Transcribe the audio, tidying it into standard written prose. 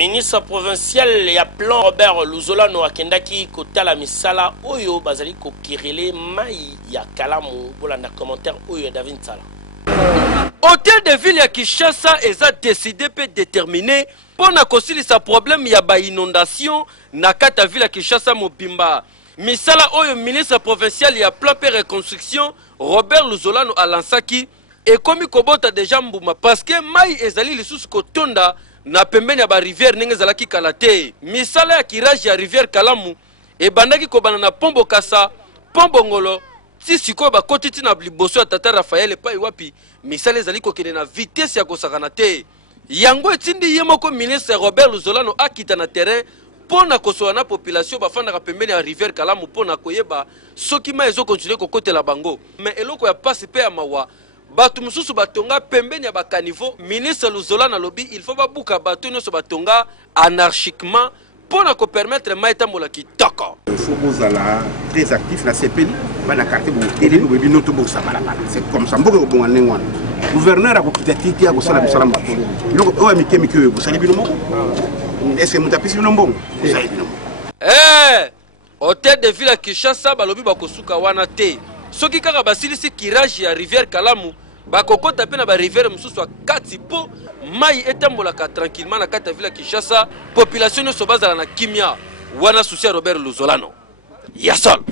Ministre provincial ya plan Robert Luzolano akendaki kotala misala oyo bazali ko kirele mai ya kalamu bolanda commentaire oyo David Sala. Hôtel de ville ya Kinshasa eza décidé pe déterminé pour na kosilisa problème ya ba inondation na kata ville ya Kinshasa mobimba. Misala oyo ministre provincial ya plan pe reconstruction Robert Luzolano alansaki ekomi kobota deja mbuma parce que mai ezali lisusu kotonda na pembeni ya ba rivière ndenge ezalaki kala te. Misala ya kirage ya rivière Kalamu ebandaki kobana na Pombo Kasa, Pombo Ngolo, ti sikoyo bakoti ti na liboso ya tata Raphaël epai wapi misala ezali kokende na vitesse ya kosakana te. Yango etindi ye moko ministre Robert Luzolano akita na terrain pona kosola na population bafandaka pembeni ya rivière Kalamu pona koyeba soki mai ezokontinue kokotela bango. Mais eloko ya pasi pe ya mawa batu mususu batonga pembeni ya bakanivo. Ministre Luzolano alobi il faut babuka batu nyonso batonga anarchiquement pona ko permettre mai tambola kitoko. Il faut bozala très actif na CPI bana carte bo télé no bebi noto bo sabala. C'est comme ça mbogo bo ngwana. Gouverneur a kokita titi ya kosala bisala mbapo. Loko o amike mike bo sali bino moko. Est-ce que mutapisi bino mbongo? Sali bino. Hôtel de ville ya Kinshasa balobi bakosuka wana te. Soki kaka basilisi kirage ya rivière Kalamu bakokota pe na ba rivière mususu akati po mai etambolaka tranquillement na kata ville ya Kinshasa population nyonso bazala na kimia wana susi ya Robert Luzolano ya sol.